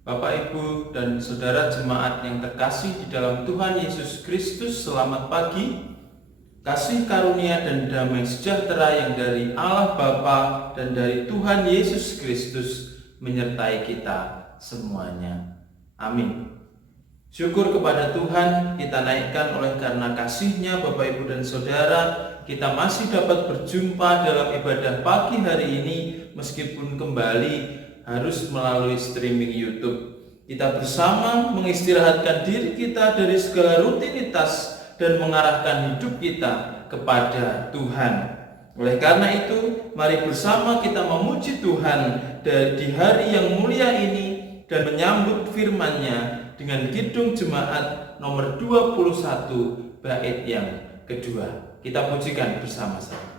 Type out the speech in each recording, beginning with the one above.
Bapak, Ibu, dan Saudara jemaat yang terkasih di dalam Tuhan Yesus Kristus, selamat pagi. Kasih karunia dan damai sejahtera yang dari Allah Bapa dan dari Tuhan Yesus Kristus menyertai kita semuanya. Amin. Syukur kepada Tuhan kita naikkan oleh karena kasih-Nya Bapak, Ibu, dan Saudara, kita masih dapat berjumpa dalam ibadah pagi hari ini meskipun kembali harus melalui streaming YouTube. Kita bersama mengistirahatkan diri kita dari segala rutinitas dan mengarahkan hidup kita kepada Tuhan. Oleh karena itu, mari bersama kita memuji Tuhan di hari yang mulia ini dan menyambut firman-Nya dengan kidung jemaat nomor 21 bait yang kedua. Kita pujikan bersama-sama.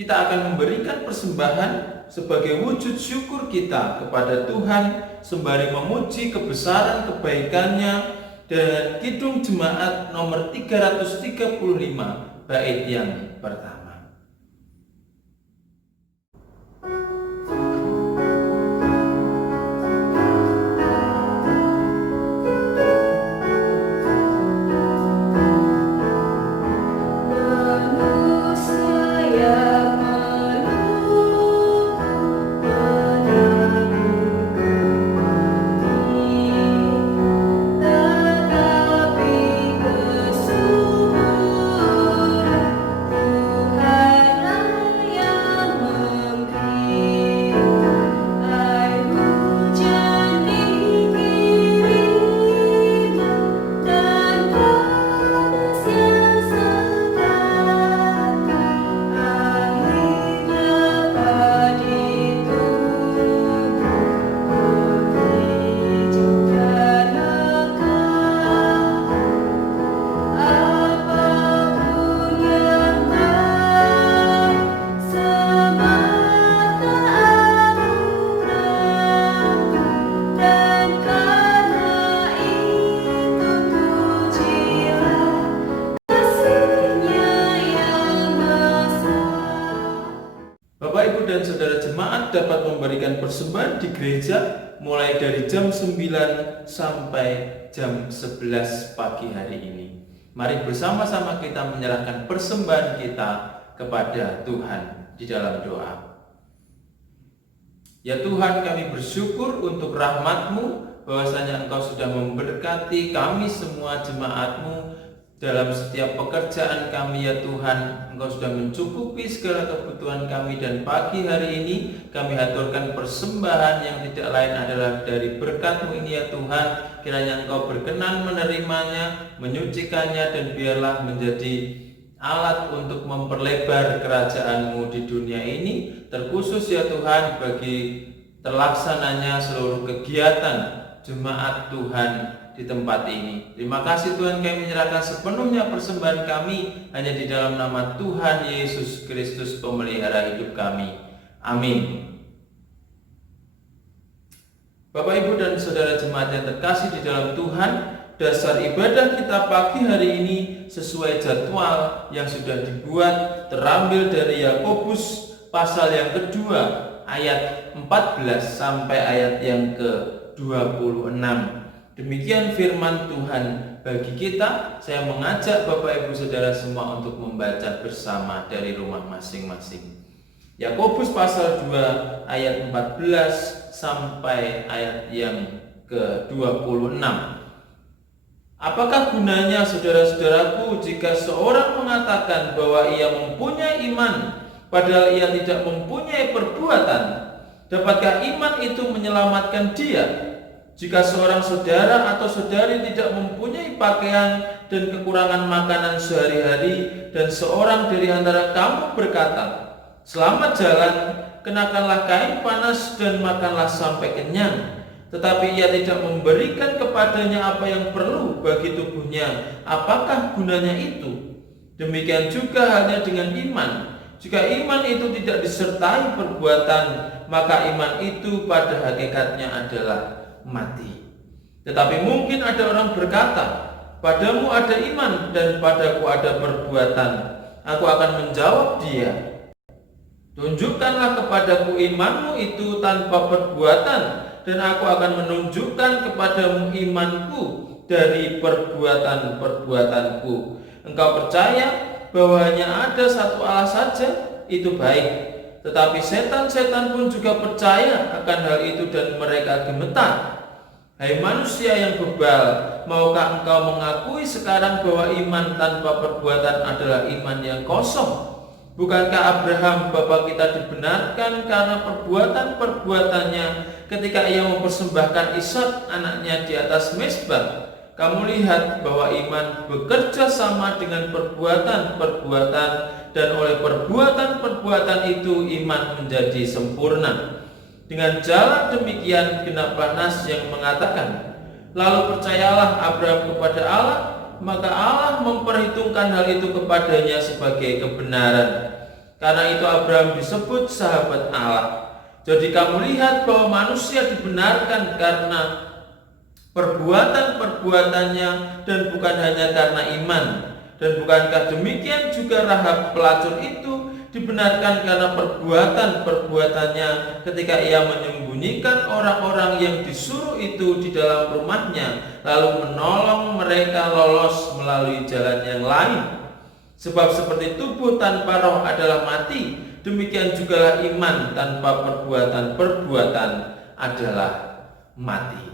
Kita akan memberikan persembahan sebagai wujud syukur kita kepada Tuhan sembari memuji kebesaran kebaikan-Nya dan kidung jemaat nomor 335 bait yang pertama. Bapak, Ibu, dan Saudara jemaat dapat memberikan persembahan di gereja mulai dari jam 9 sampai jam 11 pagi hari ini. Mari bersama-sama kita menyerahkan persembahan kita kepada Tuhan di dalam doa. Ya Tuhan, kami bersyukur untuk rahmat-Mu, bahwasanya Engkau sudah memberkati kami semua jemaat-Mu dalam setiap pekerjaan kami. Ya Tuhan, Engkau sudah mencukupi segala kebutuhan kami, dan pagi hari ini kami haturkan persembahan yang tidak lain adalah dari berkat-Mu ini. Ya Tuhan, kiranya Engkau berkenan menerimanya, menyucikannya, dan biarlah menjadi alat untuk memperlebar kerajaan-Mu di dunia ini, terkhusus ya Tuhan bagi terlaksananya seluruh kegiatan jemaat Tuhan di tempat ini. Terima kasih Tuhan, kami menyerahkan sepenuhnya persembahan kami hanya di dalam nama Tuhan Yesus Kristus, pemelihara hidup kami. Amin. Bapak, Ibu, dan Saudara jemaat yang terkasih di dalam Tuhan, dasar ibadah kita pagi hari ini sesuai jadwal yang sudah dibuat terambil dari Yakobus pasal yang kedua ayat 14 sampai ayat yang ke-26. Demikian firman Tuhan bagi kita. Saya mengajak Bapak, Ibu, Saudara semua untuk membaca bersama dari rumah masing-masing. Yakobus pasal 2 ayat 14 sampai ayat yang ke-26. Apakah gunanya saudara-saudaraku jika seorang mengatakan bahwa ia mempunyai iman padahal ia tidak mempunyai perbuatan? Dapatkah iman itu menyelamatkan dia? Jika seorang saudara atau saudari tidak mempunyai pakaian dan kekurangan makanan sehari-hari, dan seorang dari antara kamu berkata, "Selamat jalan, kenakanlah kain panas dan makanlah sampai kenyang," tetapi ia tidak memberikan kepadanya apa yang perlu bagi tubuhnya, apakah gunanya itu? Demikian juga halnya dengan iman. Jika iman itu tidak disertai perbuatan, maka iman itu pada hakikatnya adalah mati. Tetapi mungkin ada orang berkata, "Padamu ada iman dan padaku ada perbuatan." Aku akan menjawab dia, "Tunjukkanlah kepadaku imanmu itu tanpa perbuatan, dan aku akan menunjukkan kepadamu imanku dari perbuatan-perbuatanku. Engkau percaya bahwa hanya ada satu Allah saja, itu baik. Tetapi setan-setan pun juga percaya akan hal itu dan mereka gemetar. Hai manusia yang bebal, maukah engkau mengakui sekarang bahwa iman tanpa perbuatan adalah iman yang kosong? Bukankah Abraham bapa kita dibenarkan karena perbuatan-perbuatannya ketika ia mempersembahkan Ishak anaknya di atas mezbah? Kamu lihat bahwa iman bekerja sama dengan perbuatan-perbuatan, dan oleh perbuatan-perbuatan itu iman menjadi sempurna. Dengan jalan demikian genaplah nas yang mengatakan, "Lalu percayalah Abraham kepada Allah, maka Allah memperhitungkan hal itu kepadanya sebagai kebenaran." Karena itu Abraham disebut sahabat Allah. Jadi kamu lihat bahwa manusia dibenarkan karena perbuatan-perbuatannya dan bukan hanya karena iman. Dan bukankah demikian juga Rahab pelacur itu dibenarkan karena perbuatan-perbuatannya ketika ia menyembunyikan orang-orang yang disuruh itu di dalam rumahnya, lalu menolong mereka lolos melalui jalan yang lain. Sebab seperti tubuh tanpa roh adalah mati, demikian jugalah iman tanpa perbuatan-perbuatan adalah mati.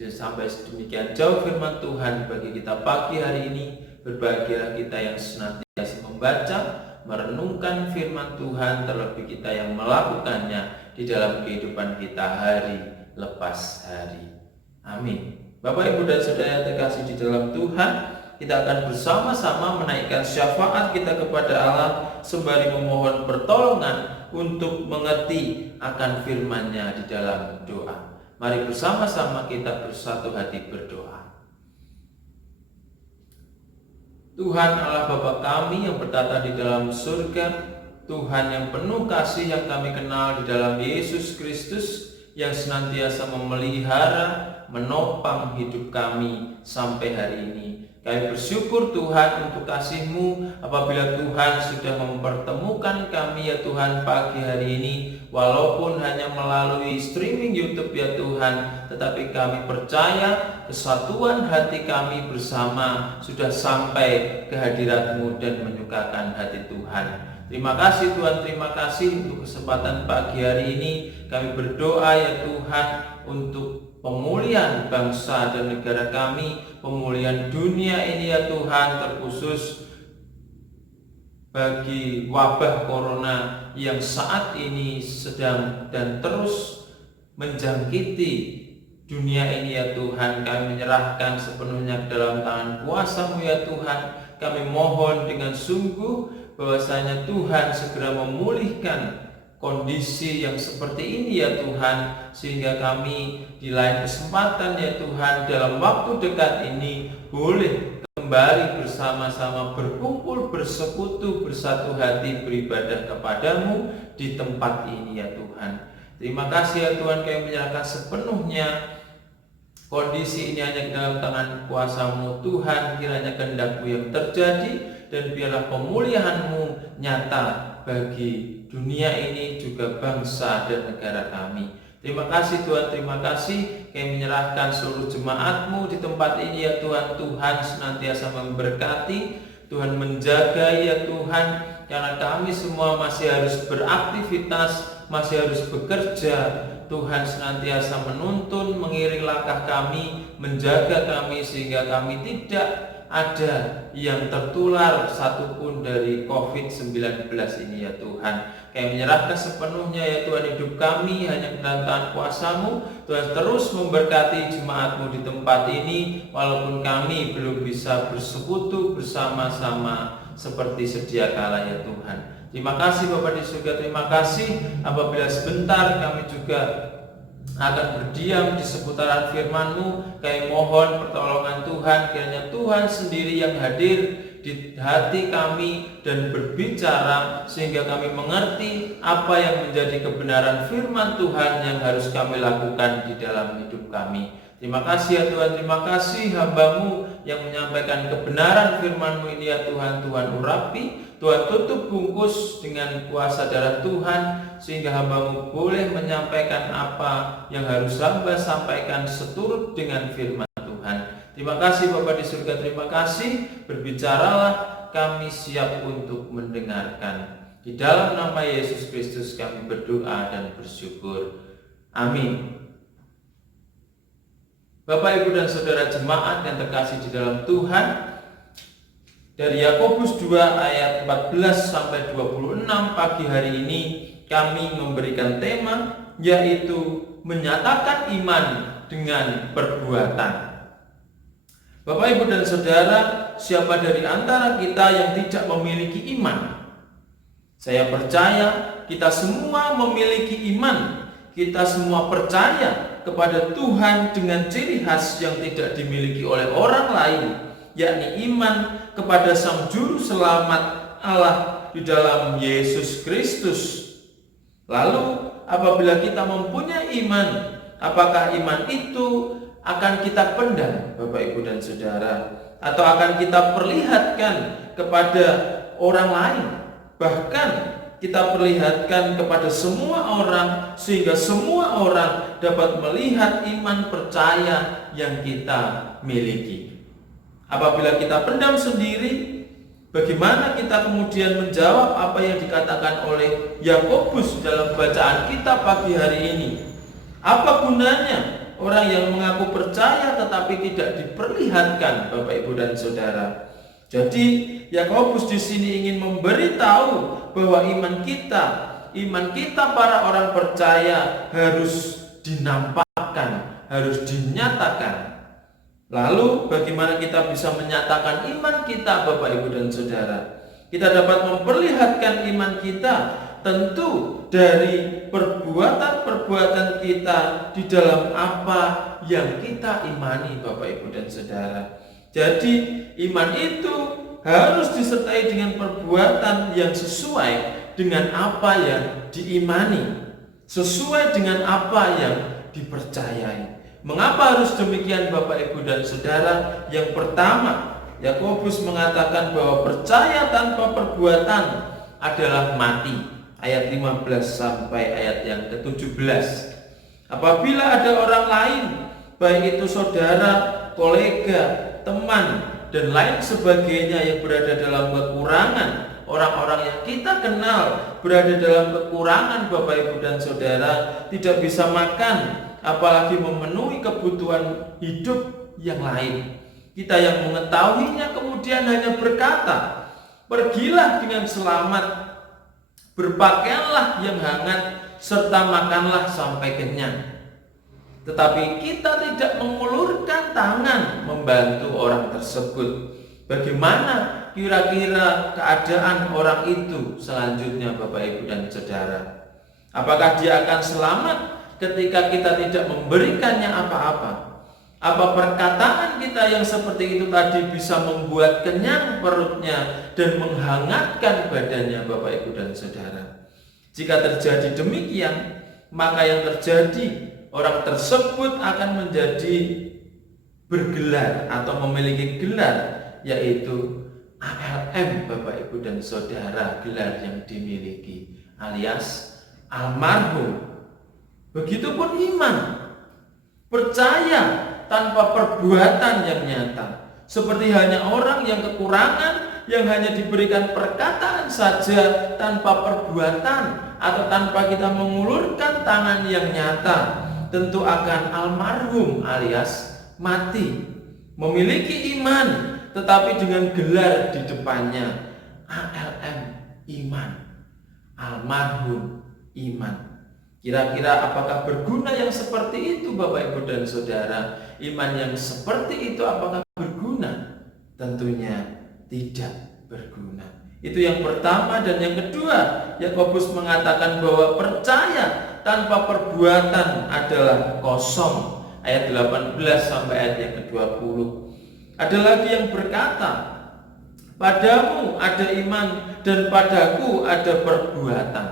Jadi sampai demikian jauh firman Tuhan bagi kita pagi hari ini. Berbahagialah kita yang senantiasa membaca, merenungkan firman Tuhan, terlebih kita yang melakukannya di dalam kehidupan kita hari lepas hari. Amin. Bapak, Ibu, dan Saudara terkasih di dalam Tuhan, kita akan bersama-sama menaikkan syafaat kita kepada Allah sembari memohon pertolongan untuk mengerti akan firman-Nya di dalam doa. Mari bersama-sama kita bersatu hati berdoa. Tuhan Allah Bapa kami yang bertata di dalam surga, Tuhan yang penuh kasih yang kami kenal di dalam Yesus Kristus, yang senantiasa memelihara, menopang hidup kami sampai hari ini. Kami bersyukur Tuhan untuk kasih-Mu apabila Tuhan sudah mempertemukan kami ya Tuhan pagi hari ini, walaupun hanya melalui streaming YouTube ya Tuhan, tetapi kami percaya kesatuan hati kami bersama sudah sampai ke hadirat-Mu dan menyukakan hati Tuhan. Terima kasih Tuhan, terima kasih untuk kesempatan pagi hari ini. Kami berdoa ya Tuhan untuk pemulihan bangsa dan negara kami, pemulihan dunia ini ya Tuhan, terkhusus bagi wabah corona yang saat ini sedang dan terus menjangkiti dunia ini ya Tuhan. Kami menyerahkan sepenuhnya ke dalam tangan kuasa-Mu ya Tuhan. Kami mohon dengan sungguh bahwasanya Tuhan segera memulihkan kondisi yang seperti ini ya Tuhan, sehingga kami di lain kesempatan ya Tuhan dalam waktu dekat ini boleh kembali bersama-sama berkumpul, bersekutu, bersatu hati, beribadah kepadamu di tempat ini ya Tuhan. Terima kasih ya Tuhan, kami menyerahkan sepenuhnya kondisi ini hanya dalam tangan kuasa-Mu Tuhan. Kiranya kehendak-Mu yang terjadi, dan biarlah pemulihan-Mu nyata bagi dunia ini, juga bangsa dan negara kami. Terima kasih Tuhan, terima kasih. Kami menyerahkan seluruh jemaat-Mu di tempat ini ya Tuhan. Tuhan senantiasa memberkati, Tuhan menjaga ya Tuhan, karena kami semua masih harus beraktivitas masih harus bekerja. Tuhan senantiasa menuntun, mengiring langkah kami, menjaga kami sehingga kami tidak ada yang tertular satupun dari COVID-19 ini ya Tuhan. Kami menyerahkan sepenuhnya ya Tuhan hidup kami hanya ke dalam tangan kuasa-Mu. Tuhan terus memberkati jemaat-Mu di tempat ini, walaupun kami belum bisa bersekutu bersama-sama seperti sedia kala ya Tuhan. Terima kasih Bapa di surga, terima kasih apabila sebentar kami juga akan berdiam di seputaran firman-Mu. Kami mohon pertolongan Tuhan, kiranya Tuhan sendiri yang hadir di hati kami dan berbicara sehingga kami mengerti apa yang menjadi kebenaran firman Tuhan yang harus kami lakukan di dalam hidup kami. Terima kasih ya Tuhan, terima kasih hamba-Mu yang menyampaikan kebenaran firman-Mu ini ya Tuhan. Tuhan urapi, Tuhan tutup bungkus dengan kuasa darah Tuhan, sehingga hamba-Mu boleh menyampaikan apa yang harus hamba sampaikan seturut dengan firman Tuhan. Terima kasih Bapa di surga, terima kasih. Berbicaralah, kami siap untuk mendengarkan. Di dalam nama Yesus Kristus kami berdoa dan bersyukur. Amin. Bapak, Ibu, dan Saudara jemaat yang terkasih di dalam Tuhan, dari Yakobus 2 ayat 14 sampai 26 pagi hari ini kami memberikan tema, yaitu menyatakan iman dengan perbuatan. Bapak, Ibu, dan Saudara, siapa dari antara kita yang tidak memiliki iman? Saya percaya kita semua memiliki iman. Kita semua percaya kepada Tuhan dengan ciri khas yang tidak dimiliki oleh orang lain, yakni iman kepada Sang Juru Selamat Allah di dalam Yesus Kristus. Lalu apabila kita mempunyai iman, apakah iman itu akan kita pendam, Bapak, Ibu, dan Saudara, atau akan kita perlihatkan kepada orang lain? Bahkan kita perlihatkan kepada semua orang sehingga semua orang dapat melihat iman percaya yang kita miliki. Apabila kita pendam sendiri, bagaimana kita kemudian menjawab apa yang dikatakan oleh Yakobus dalam bacaan kita pagi hari ini? Apa gunanya orang yang mengaku percaya tetapi tidak diperlihatkan, Bapak, Ibu, dan Saudara? Jadi Yakobus di sini ingin memberitahu bahwa iman kita para orang percaya harus dinampakkan, harus dinyatakan. Lalu bagaimana kita bisa menyatakan iman kita, Bapak, Ibu, dan Saudara? Kita dapat memperlihatkan iman kita tentu dari perbuatan-perbuatan kita di dalam apa yang kita imani, Bapak, Ibu, dan Saudara. Jadi iman itu harus disertai dengan perbuatan yang sesuai dengan apa yang diimani, sesuai dengan apa yang dipercayai. Mengapa harus demikian, Bapak, Ibu, dan Saudara? Yang pertama, Yakobus mengatakan bahwa percaya tanpa perbuatan adalah mati. Ayat 15 sampai ayat yang ke-17. Apabila ada orang lain, baik itu saudara, kolega, teman, dan lain sebagainya yang berada dalam kekurangan, orang-orang yang kita kenal berada dalam kekurangan, Bapak, Ibu, dan Saudara, tidak bisa makan, apalagi memenuhi kebutuhan hidup yang lain. Kita yang mengetahuinya kemudian hanya berkata, pergilah dengan selamat, berpakaianlah yang hangat, serta makanlah sampai kenyang. Tetapi kita tidak mengulurkan tangan membantu orang tersebut. Bagaimana kira-kira keadaan orang itu selanjutnya, Bapak, Ibu, dan Saudara? Apakah dia akan selamat ketika kita tidak memberikannya apa-apa? Apa perkataan kita yang seperti itu tadi bisa membuat kenyang perutnya dan menghangatkan badannya, Bapak, Ibu, dan Saudara? Jika terjadi demikian, maka yang terjadi, orang tersebut akan menjadi bergelar atau memiliki gelar, yaitu ALM, Bapak, Ibu, dan Saudara, gelar yang dimiliki alias almarhum. Begitupun iman, percaya tanpa perbuatan yang nyata, seperti hanya orang yang kekurangan, yang hanya diberikan perkataan saja tanpa perbuatan, atau tanpa kita mengulurkan tangan yang nyata, tentu akan almarhum alias mati. Memiliki iman tetapi dengan gelar di depannya ALM, iman, almarhum iman. Kira-kira apakah berguna yang seperti itu Bapak Ibu dan Saudara? Iman yang seperti itu apakah berguna? Tentunya tidak berguna. Itu yang pertama. Dan yang kedua, Yakobus mengatakan bahwa percaya tanpa perbuatan adalah kosong. Ayat 18 sampai ayat yang ke-20. Ada lagi yang berkata, padamu ada iman dan padaku ada perbuatan.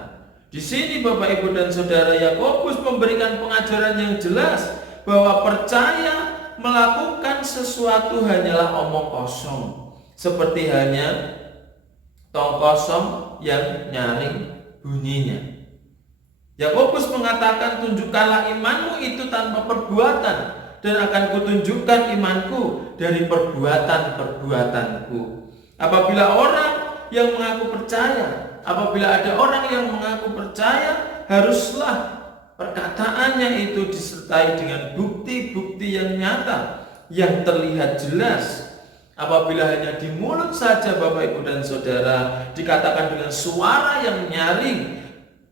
Di sini Bapak Ibu dan Saudara, Yakobus memberikan pengajaran yang jelas bahwa percaya melakukan sesuatu hanyalah omong kosong, seperti hanya tong kosong yang nyaring bunyinya. Yakobus mengatakan, tunjukkanlah imanmu itu tanpa perbuatan, dan akan kutunjukkan imanku dari perbuatan-perbuatanku. Apabila orang yang mengaku percaya, apabila ada orang yang mengaku percaya, haruslah perkataannya itu disertai dengan bukti-bukti yang nyata, yang terlihat jelas. Apabila hanya di mulut saja Bapak Ibu dan Saudara dikatakan dengan suara yang nyaring,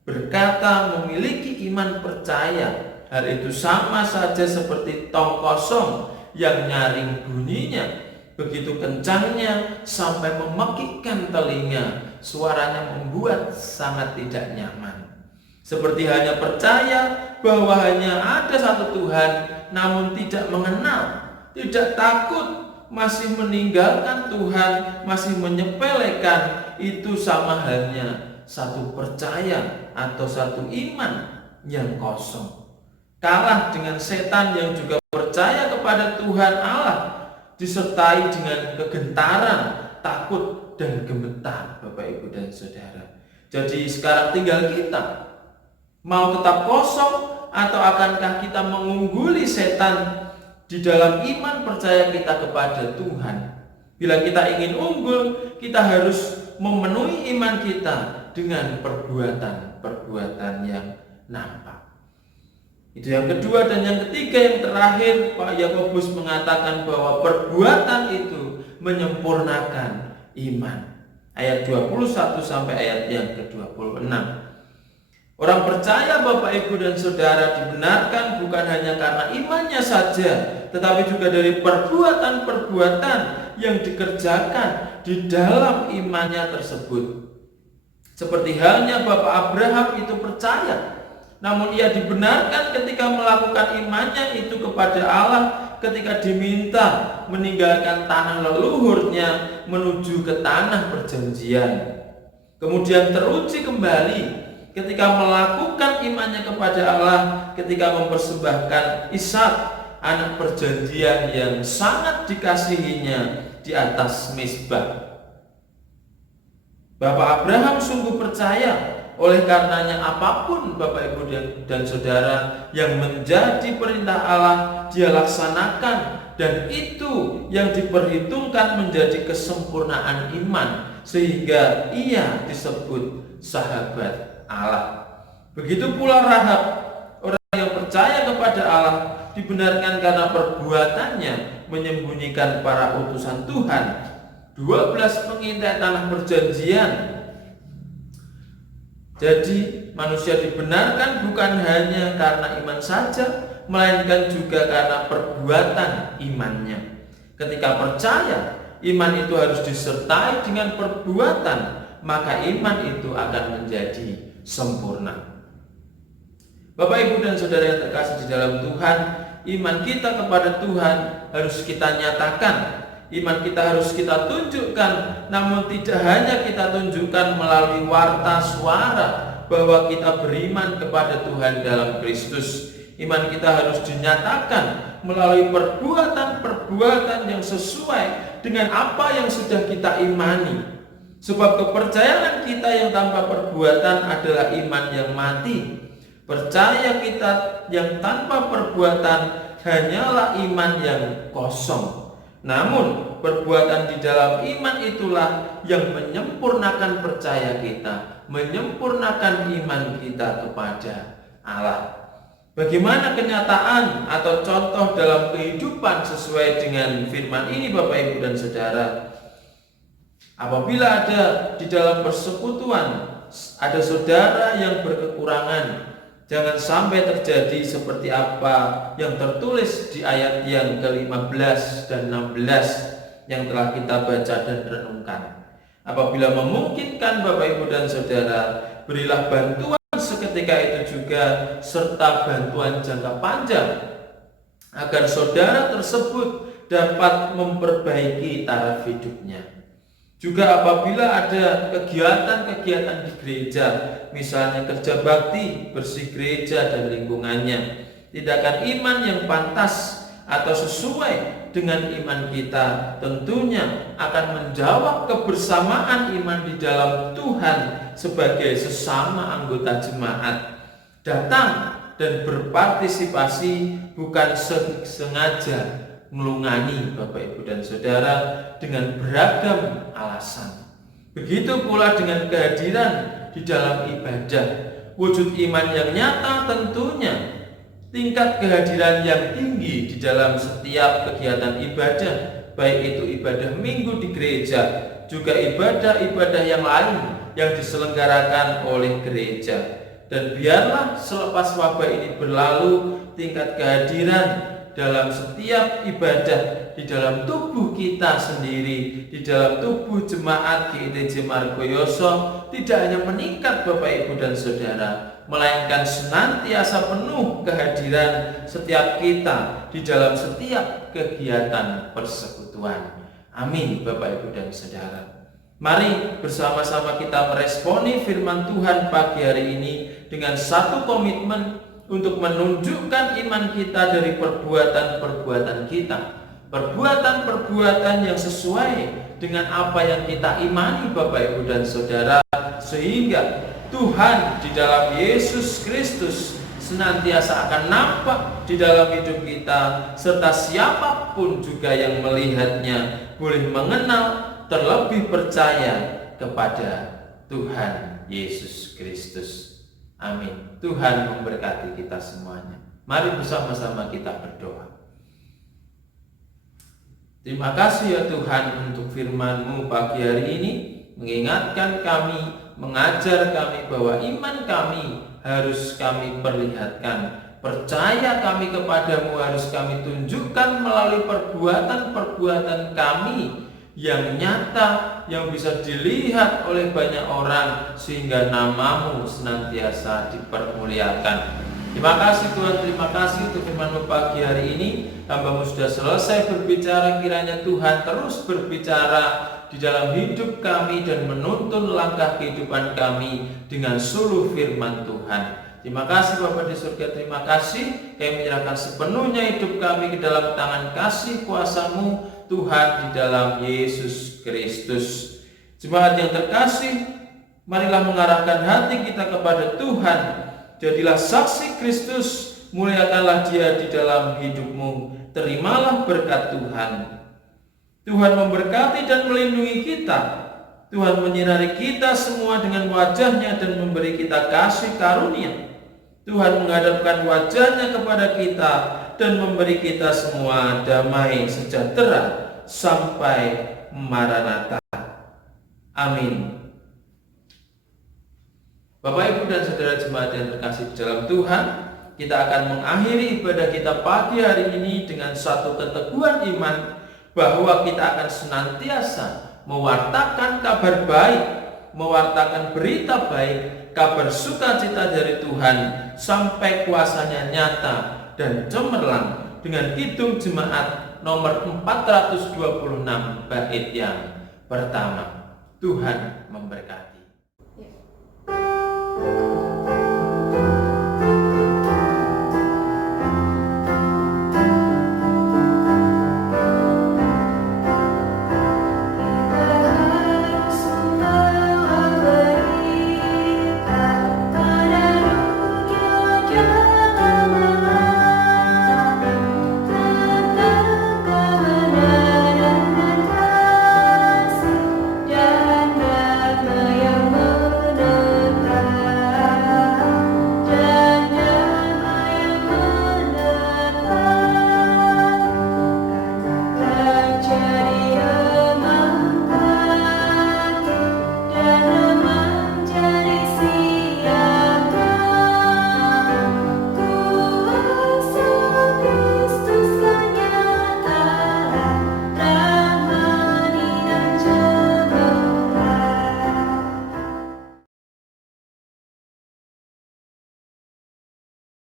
berkata memiliki iman percaya, hal itu sama saja seperti tong kosong yang nyaring bunyinya, begitu kencangnya sampai memekikkan telinga, suaranya membuat sangat tidak nyaman. Seperti hanya percaya bahwa hanya ada satu Tuhan, namun tidak mengenal, tidak takut, masih meninggalkan Tuhan, masih menyepelekan, itu sama halnya satu percaya atau satu iman yang kosong. Kalah dengan setan yang juga percaya kepada Tuhan Allah, disertai dengan kegentaran, takut, dan gemetar Bapak Ibu dan Saudara. Jadi sekarang tinggal kita, mau tetap kosong atau akankah kita mengungguli setan di dalam iman percaya kita kepada Tuhan. Bila kita ingin unggul, kita harus memenuhi iman kita dengan perbuatan-perbuatan yang nampak. Itu yang kedua. Dan yang ketiga, yang terakhir, Pak Yakobus mengatakan bahwa perbuatan itu menyempurnakan iman. Ayat 21 sampai ayat yang ke-26. Orang percaya Bapak Ibu dan Saudara dibenarkan bukan hanya karena imannya saja, tetapi juga dari perbuatan-perbuatan yang dikerjakan di dalam imannya tersebut. Seperti halnya Bapak Abraham itu percaya, namun ia dibenarkan ketika melakukan imannya itu kepada Allah, ketika diminta meninggalkan tanah leluhurnya menuju ke tanah perjanjian. Kemudian teruji kembali ketika melakukan imannya kepada Allah, ketika mempersembahkan Ishak, anak perjanjian yang sangat dikasihinya, di atas mezbah. Bapak Abraham sungguh percaya, oleh karenanya apapun Bapak Ibu dan Saudara yang menjadi perintah Allah, dia laksanakan, dan itu yang diperhitungkan menjadi kesempurnaan iman, sehingga ia disebut sahabat Allah. Begitu pula Rahab, orang yang percaya kepada Allah, dibenarkan karena perbuatannya menyembunyikan para utusan Tuhan. 12 pengintai tanah perjanjian. Jadi manusia dibenarkan bukan hanya karena iman saja, melainkan juga karena perbuatan imannya. Ketika percaya, iman itu harus disertai dengan perbuatan, maka iman itu akan menjadi sempurna. Bapak Ibu dan Saudara yang terkasih di dalam Tuhan, iman kita kepada Tuhan harus kita nyatakan, iman kita harus kita tunjukkan, namun tidak hanya kita tunjukkan melalui warta suara bahwa kita beriman kepada Tuhan dalam Kristus. Iman kita harus dinyatakan melalui perbuatan-perbuatan yang sesuai dengan apa yang sudah kita imani. Sebab kepercayaan kita yang tanpa perbuatan adalah iman yang mati. Percaya kita yang tanpa perbuatan hanyalah iman yang kosong. Namun perbuatan di dalam iman itulah yang menyempurnakan percaya kita menyempurnakan iman kita kepada Allah. Bagaimana kenyataan atau contoh dalam kehidupan sesuai dengan firman ini Bapak Ibu dan Saudara? Apabila ada di dalam persekutuan ada saudara yang berkekurangan, jangan sampai terjadi seperti apa yang tertulis di ayat yang ke-15 dan 16 yang telah kita baca dan renungkan. Apabila memungkinkan Bapak Ibu dan Saudara, berilah bantuan seketika itu juga serta bantuan jangka panjang agar saudara tersebut dapat memperbaiki taraf hidupnya. Juga apabila ada kegiatan-kegiatan di gereja, misalnya kerja bakti, bersih gereja dan lingkungannya, tindakan iman yang pantas atau sesuai dengan iman kita tentunya akan menjawab kebersamaan iman di dalam Tuhan sebagai sesama anggota jemaat. Datang dan berpartisipasi bukan sengaja melungani Bapak Ibu dan Saudara dengan beragam alasan. Begitu pula dengan kehadiran di dalam ibadah. Wujud iman yang nyata tentunya tingkat kehadiran yang tinggi di dalam setiap kegiatan ibadah, baik itu ibadah minggu di gereja, juga ibadah-ibadah yang lain yang diselenggarakan oleh gereja. Dan biarlah selepas wabah ini berlalu, tingkat kehadiran dalam setiap ibadah di dalam tubuh kita sendiri, di dalam tubuh jemaat GITJ Margoyoso tidak hanya meningkat Bapak Ibu dan Saudara, melainkan senantiasa penuh kehadiran setiap kita di dalam setiap kegiatan persekutuan. Amin Bapak Ibu dan Saudara. Mari bersama-sama kita meresponi firman Tuhan pagi hari ini dengan satu komitmen untuk menunjukkan iman kita dari perbuatan-perbuatan kita, perbuatan-perbuatan yang sesuai dengan apa yang kita imani Bapak Ibu dan Saudara, sehingga Tuhan di dalam Yesus Kristus senantiasa akan nampak di dalam hidup kita, serta siapapun juga yang melihatnya boleh mengenal terlebih percaya kepada Tuhan Yesus Kristus. Amin. Tuhan memberkati kita semuanya. Mari bersama-sama kita berdoa. Terima kasih ya Tuhan untuk firman-Mu pagi hari ini, mengingatkan kami, mengajar kami bahwa iman kami harus kami perlihatkan, percaya kami kepadamu harus kami tunjukkan melalui perbuatan-perbuatan kami yang nyata, yang bisa dilihat oleh banyak orang, sehingga nama-Mu senantiasa dipermuliakan. Terima kasih Tuhan, terima kasih untuk firman-Mu pagi hari ini. Hamba-Mu sudah selesai berbicara, kiranya Tuhan terus berbicara di dalam hidup kami dan menuntun langkah kehidupan kami dengan suluh firman Tuhan. Terima kasih Bapa di surga, terima kasih. Kami menyerahkan sepenuhnya hidup kami ke dalam tangan kasih kuasa-Mu Tuhan di dalam Yesus Kristus. Jemaat yang terkasih, marilah mengarahkan hati kita kepada Tuhan. Jadilah saksi Kristus, muliakanlah Dia di dalam hidupmu. Terimalah berkat Tuhan. Tuhan memberkati dan melindungi kita. Tuhan menyinari kita semua dengan wajah-Nya dan memberi kita kasih karunia. Tuhan menghadapkan wajah-Nya kepada kita dan memberi kita semua damai sejahtera sampai Maranatha. Amin. Bapak Ibu dan Saudara jemaat yang terkasih di dalam Tuhan, kita akan mengakhiri ibadah kita pagi hari ini dengan satu keteguhan iman bahwa kita akan senantiasa mewartakan kabar baik, mewartakan berita baik, kabar sukacita dari Tuhan sampai kuasanya nyata dan cemerlang dengan kidung jemaat nomor 426 bait yang pertama. Tuhan memberkati.